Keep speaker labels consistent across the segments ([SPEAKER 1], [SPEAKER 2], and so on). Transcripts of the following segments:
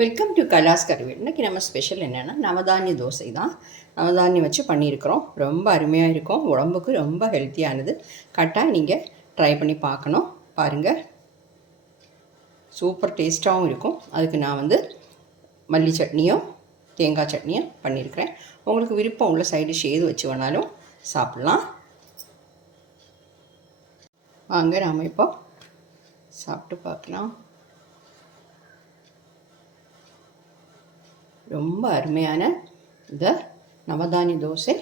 [SPEAKER 1] Welcome to Kailash Karuvel இன்றைக்கி நம்ம special என்னென்னா நவதானிய தோசை தான் நவதானியம் வச்சு பண்ணியிருக்கிறோம். ரொம்ப அருமையாக இருக்கும். உடம்புக்கு ரொம்ப ஹெல்த்தியானது கரெக்டாக நீங்கள் ட்ரை பண்ணி பார்க்கணும். பாருங்கள் சூப்பர் டேஸ்ட்டாகவும் இருக்கும். அதுக்கு நான் வந்து மல்லி சட்னியும் தேங்காய் சட்னியும் பண்ணியிருக்கிறேன். உங்களுக்கு விருப்பம் உள்ள சைடு ஷேது வச்சு வேணாலும் சாப்பிட்லாம். வாங்க நாம் இப்போ சாப்பிட்டு பார்க்கலாம். ரொம்ப அருமையான இந்த நவதானிய தோசை.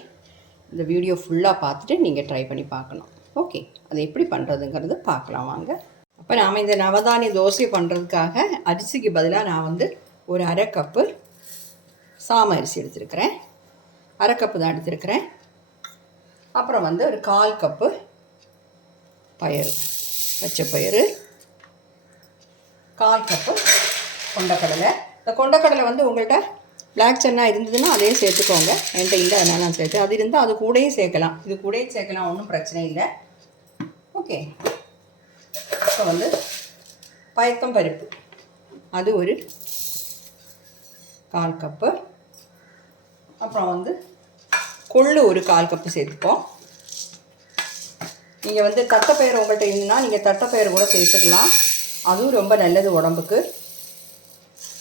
[SPEAKER 1] இந்த வீடியோ ஃபுல்லாக பார்த்துட்டு நீங்கள் ட்ரை பண்ணி பார்க்கணும். ஓகே அதை எப்படி பண்ணுறதுங்கிறது பார்க்கலாம் வாங்க. அப்போ நாம் இந்த நவதானிய தோசை பண்ணுறதுக்காக அரிசிக்கு பதிலாக நான் வந்து ஒரு அரை கப்பு சாம அரிசி எடுத்திருக்கிறேன். அரை கப்பு தான் எடுத்திருக்கிறேன். அப்புறம் வந்து ஒரு கால் கப்பு பயிர் பச்சை பயிறு கால் கப்பு கொண்டக்கடலை இந்த கொண்டக்கடலை வந்து உங்கள்கிட்ட பிளாக் சென்னா இருந்ததுன்னா அதையும் சேர்த்துக்கோங்க. என்கிட்ட இல்லை அதனால் நான் சேர்த்து அது இருந்தால் அது கூடயும் சேர்க்கலாம். இது கூடயும் சேர்க்கலாம் ஒன்றும் பிரச்சனை இல்லை. ஓகே இப்போ வந்து பயக்கம் பருப்பு. அது ஒரு கால் கப்பு. அப்புறம் வந்து கொள்ளு ஒரு கால் கப்பு சேர்த்துப்போம். நீங்கள் வந்து தட்டைப்பயிறு உங்கள்கிட்ட இருந்துன்னா நீங்கள் தட்டைப்பயிறு கூட சேர்த்துக்கலாம். அதுவும் ரொம்ப நல்லது உடம்புக்கு.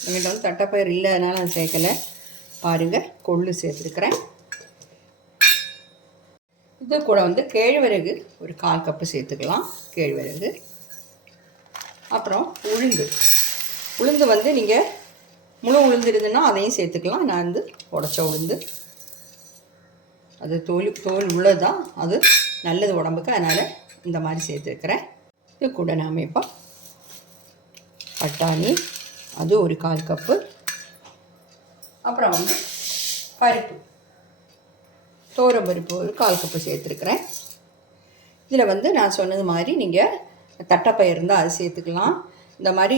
[SPEAKER 1] எங்கிட்ட வந்து தட்டைப்பயிறு இல்லை அதனால் நான் சேர்க்கலை. பாருங்கள் கொள்ளு சேர்த்துருக்குறேன். இது கூட வந்து கேழ்வரகு ஒரு கால் கப்பு சேர்த்துக்கலாம் கேழ்வரகு. அப்புறம் உளுந்து. உளுந்து வந்து நீங்கள் முழு உளுந்து இருந்துன்னா அதையும் சேர்த்துக்கலாம். நான் வந்து உடச்ச உளுந்து. அது தோல் தோல் உள்ளதான் அது நல்லது உடம்புக்கு. அதனால் இந்த மாதிரி சேர்த்துருக்குறேன். இது கூட நாம் இப்போ பட்டாணி அது ஒரு கால் கப்பு. அப்புறம் வந்து பருப்பு. தோரம் பருப்பு ஒரு கால் கப்பு சேர்த்துருக்குறேன். இதில் வந்து நான் சொன்னது மாதிரி நீங்கள் தட்டைப்பயிர் இருந்தால் அது சேர்த்துக்கலாம். இந்த மாதிரி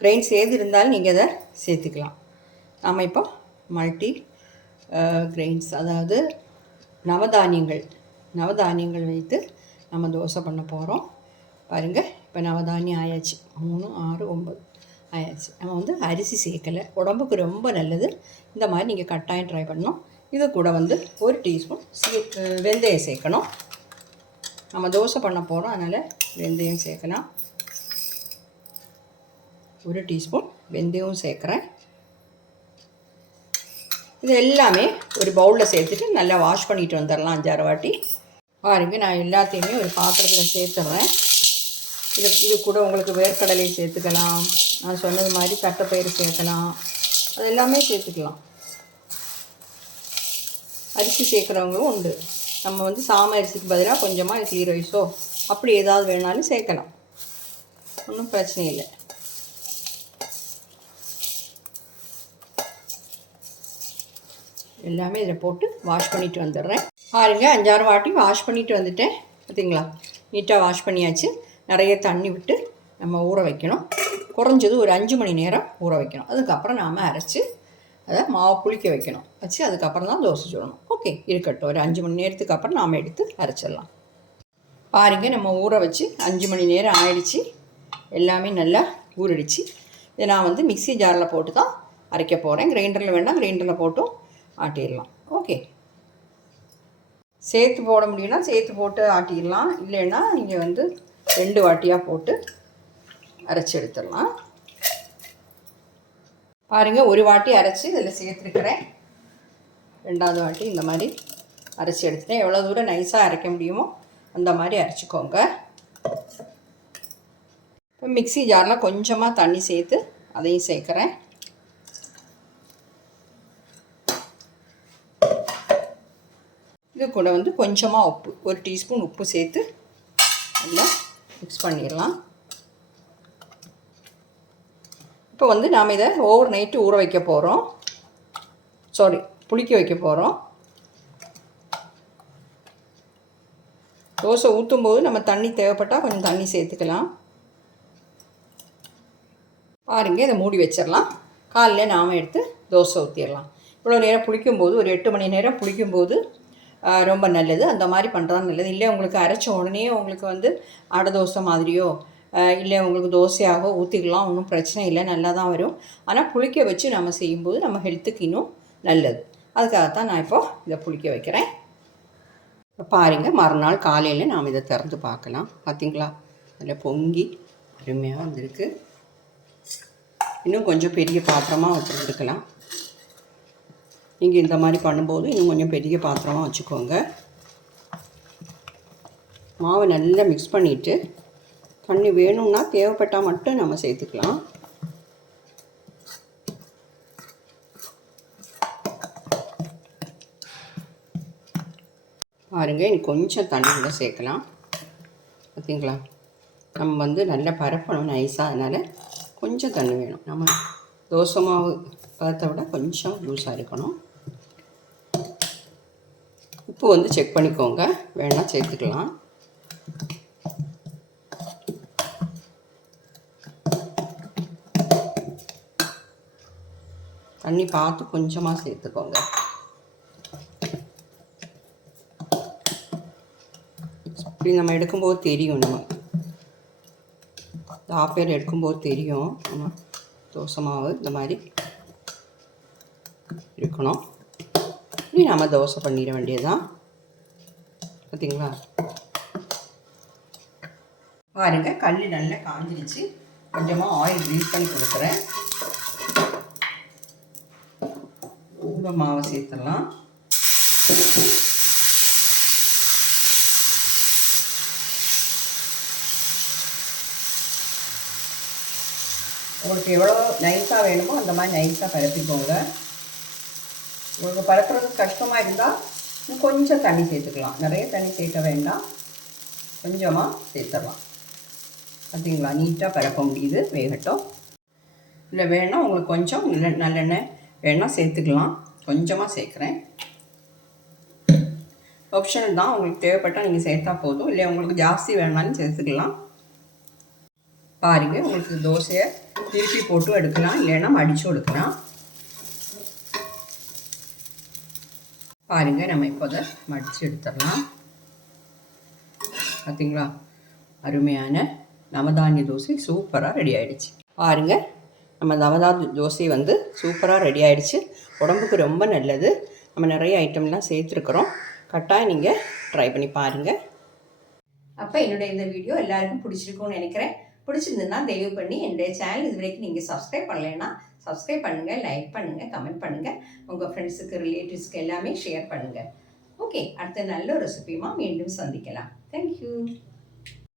[SPEAKER 1] கிரெயின் ஏது இருந்தாலும் நீங்கள் அதை சேர்த்துக்கலாம். நாம் இப்போ மல்டி கிரெயின்ஸ் அதாவது நவதானியங்கள் நவதானியங்கள் வைத்து நம்ம தோசை பண்ண போகிறோம் பாருங்கள் இப்போ நவதானியம் ஆயாச்சு. மூணு ஆறு ஒம்பது ஆயாச்சு. நம்ம வந்து அரிசி சேர்க்கலை. உடம்புக்கு ரொம்ப நல்லது. இந்த மாதிரி நீங்கள் கட்டாயம் ட்ரை பண்ணணும். இது கூட வந்து ஒரு டீஸ்பூன் சீ வெந்தயம் சேர்க்கணும். நம்ம தோசை பண்ண போகிறோம் அதனால் வெந்தயம் சேர்க்கலாம். ஒரு டீஸ்பூன் வெந்தயம் சேர்க்குறேன். இது எல்லாமே ஒரு பவுலில் சேர்த்துட்டு நல்லா வாஷ் பண்ணிட்டு வந்துடலாம் அஞ்சாறு வாட்டி. பாருங்க நான் எல்லாத்தையுமே ஒரு பாத்திரத்தில் சேர்த்துட்றேன் இது இது கூட உங்களுக்கு வேர்க்கடலை சேர்த்துக்கலாம். நான் சொன்னது மாதிரி தட்டைப்பயிறு சேர்க்கலாம். அது எல்லாமே சேர்த்துக்கலாம். அரிசி சேர்க்குறவங்களும் உண்டு. நம்ம வந்து சாம அரிசிக்கு பதிலாக கொஞ்சமாக இட்லி ரைஸோ அப்படி ஏதாவது வேணாலும் சேர்க்கலாம். ஒன்றும் பிரச்சனை இல்லை. எல்லாமே இதில் போட்டு வாஷ் பண்ணிட்டு வந்துடுறேன். பாருங்கள் அஞ்சாறு வாட்டி வாஷ் பண்ணிட்டு வந்துட்டேன். பார்த்தீங்களா நீட்டாக வாஷ் பண்ணியாச்சு. நிறைய தண்ணி விட்டு நம்ம ஊற வைக்கணும். குறைஞ்சது ஒரு அஞ்சு மணி நேரம் ஊற வைக்கணும். அதுக்கப்புறம் நாம் அரைச்சி அதை மாவு புளிக்க வைக்கணும். வச்சு அதுக்கப்புறம் தான் தோசை சுடணும். ஓகே இருக்கட்டும். ஒரு அஞ்சு மணி நேரத்துக்கு அப்புறம் நாம் எடுத்து அரைச்சிடலாம். பாருங்க நம்ம ஊற வச்சு அஞ்சு மணி நேரம் ஆயிடுச்சு. எல்லாமே நல்லா ஊறிடுச்சு. இதை நான் வந்து மிக்சி ஜாரில் போட்டு தான் அரைக்க போகிறேன் கிரைண்டரில் வேண்டாம் கிரைண்டரில் போட்டும் ஆட்டிடலாம். ஓகே. சேர்த்து போட முடியும்னா சேர்த்து போட்டு ஆட்டிடலாம். இல்லைன்னா நீங்கள் வந்து ரெண்டு வாட்டியாக போட்டு அரைச்சி எடுத்துடலாம் பாருங்கள் ஒரு வாட்டி அரைச்சி இதில் சேர்த்துருக்கிறேன். ரெண்டாவது வாட்டி இந்த மாதிரி அரைச்சி எடுத்துட்டேன். எவ்வளோ தூரம் நைஸாக அரைக்க முடியுமோ அந்த மாதிரி அரைச்சிக்கோங்க. இப்போ மிக்ஸி ஜாரில் கொஞ்சமாக தண்ணி சேர்த்து அதையும் சேர்க்குறேன். இது கூட வந்து கொஞ்சமாக உப்பு ஒரு டீஸ்பூன் உப்பு சேர்த்து நல்லா மிக்ஸ் பண்ணிடலாம். இப்போ வந்து நாம் இதை ஓவர் நைட்டு ஊற வைக்க போகிறோம் சாரி புளிக்க வைக்க போகிறோம் தோசை ஊற்றும் போது நம்ம தண்ணி தேவைப்பட்டால் கொஞ்சம் தண்ணி சேர்த்துக்கலாம். பாருங்க இதை மூடி வச்சிடலாம். காலையில் நாம் எடுத்து தோசை ஊற்றிடலாம் இவ்வளோ நேரம் புளிக்கும்போது ஒரு எட்டு மணி நேரம் புளிக்கும்போது ரொம்ப நல்லது. அந்த மாதிரி பண்ணுறது நல்லது. இல்லை உங்களுக்கு அரைச்ச உடனே உங்களுக்கு வந்து அடை தோசை மாதிரியோ இல்லை உங்களுக்கு தோசையாகவோ ஊற்றிக்கலாம் ஒன்றும் பிரச்சனை இல்லை. நல்லா தான் வரும். ஆனால் புளிக்க வச்சு நம்ம செய்யும்போது நம்ம ஹெல்த்துக்கு இன்னும் நல்லது. அதுக்காகத்தான் நான் இப்போ இதை புளிக்க வைக்கிறேன். இப்போ பாருங்கள் மறுநாள் காலையில் நாம் இதை திறந்து பார்க்கலாம். பார்த்தீங்களா அதில் பொங்கி அருமையாக வந்திருக்கு. இன்னும் கொஞ்சம் பெரிய பாத்திரமாக வச்சுருந்துருக்கலாம். நீங்கள் இந்த மாதிரி பண்ணும்போது இன்னும் கொஞ்சம் பெரிய பாத்திரமாக வச்சுக்கோங்க. மாவை நல்லா மிக்ஸ் பண்ணிவிட்டு தண்ணி வேணும்னா தேவைப்பட்டால் மட்டும் நம்ம சேர்த்துக்கலாம். பாருங்கள் எனக்கு கொஞ்சம் தண்ணி கூட சேர்க்கலாம். பார்த்தீங்களா நம்ம வந்து நல்லா பரப்பணும் நைஸாக அதனால் கொஞ்சம் தண்ணி வேணும். நம்ம தோசை மாவு பதத்தை விட கொஞ்சம் லூஸாக இருக்கணும். உப்பு வந்து செக் பண்ணிக்கோங்க. வேணால் சேர்த்துக்கலாம். தண்ணி பார்த்து கொஞ்சமாக சேர்த்துக்கோங்க. இப்படி நம்ம எடுக்கும்போது தெரியும் நம்ம. ஆப்பேர் எடுக்கும்போது தெரியும். நம்ம தோசை மாவு இந்த மாதிரி இருக்கணும். இனி நாம் தோசை பண்ணிட வேண்டியதுதான். பார்த்தீங்களா பாருங்க கல் நல்லா காஞ்சிருச்சு. கொஞ்சமாக ஆயில் யூஸ் பண்ணி கொடுக்குறேன். ரொம்ப மாவை சேர்த்துடலாம். உங்களுக்கு எவ்வளோ நைஸாக வேணுமோ அந்த மாதிரி நைஸாக பரப்பிக்கோங்க. உங்களுக்கு பரப்புறது கஷ்டமாக இருந்தால் கொஞ்சம் தண்ணி சேர்த்துக்கலாம். நிறைய தண்ணி சேர்க்க வேண்டாம். கொஞ்சமாக சேர்த்துடலாம். பார்த்தீங்களா? நீட்டாக பரப்ப முடியுது. வேகட்டும். இல்லை வேணால் உங்களுக்கு கொஞ்சம் நல்ல நல்லெண்ணெய் வேணால் சேர்த்துக்கலாம். கொஞ்சமாக சேர்க்குறேன். ஆப்ஷனல் தான். உங்களுக்கு தேவைப்பட்டால் நீங்கள் சேர்த்தா போதும். இல்லை உங்களுக்கு ஜாஸ்தி வேணாலும் சேர்த்துக்கலாம். பாருங்கள் உங்களுக்கு தோசையை திருப்பி போட்டு எடுக்கலாம். இல்லைன்னா மடிச்சும் எடுக்கலாம் பாருங்கள் நம்ம இப்போ அதை மடித்து எடுத்துடலாம். பார்த்தீங்களா அருமையான நவதானிய தோசை சூப்பராக ரெடி ஆகிடுச்சு பாருங்கள் நம்ம நவதானிய தோசை வந்து சூப்பராக ரெடி ஆகிடுச்சு உடம்புக்கு ரொம்ப நல்லது. நம்ம நிறைய ஐட்டம்லாம் சேர்த்துருக்குறோம். கட்டாயம் நீங்கள் ட்ரை பண்ணி பாருங்கள் அப்போ என்னுடைய இந்த வீடியோ எல்லாருக்கும் பிடிச்சிருக்கும்னு நினைக்கிறேன். பிடிச்சிருந்துன்னா தயவு பண்ணி என்னுடைய சேனல் இது வரைக்கும் நீங்கள் சப்ஸ்கிரைப் பண்ணலைன்னா சப்ஸ்கிரைப் பண்ணுங்கள் லைக் பண்ணுங்கள் கமெண்ட் பண்ணுங்கள் உங்கள் ஃப்ரெண்ட்ஸுக்கு ரிலேட்டிவ்ஸ்க்கு எல்லாமே ஷேர் பண்ணுங்கள் ஓகே அடுத்த நல்ல ரெசிபியுமா மீண்டும் சந்திக்கலாம். தேங்க்யூ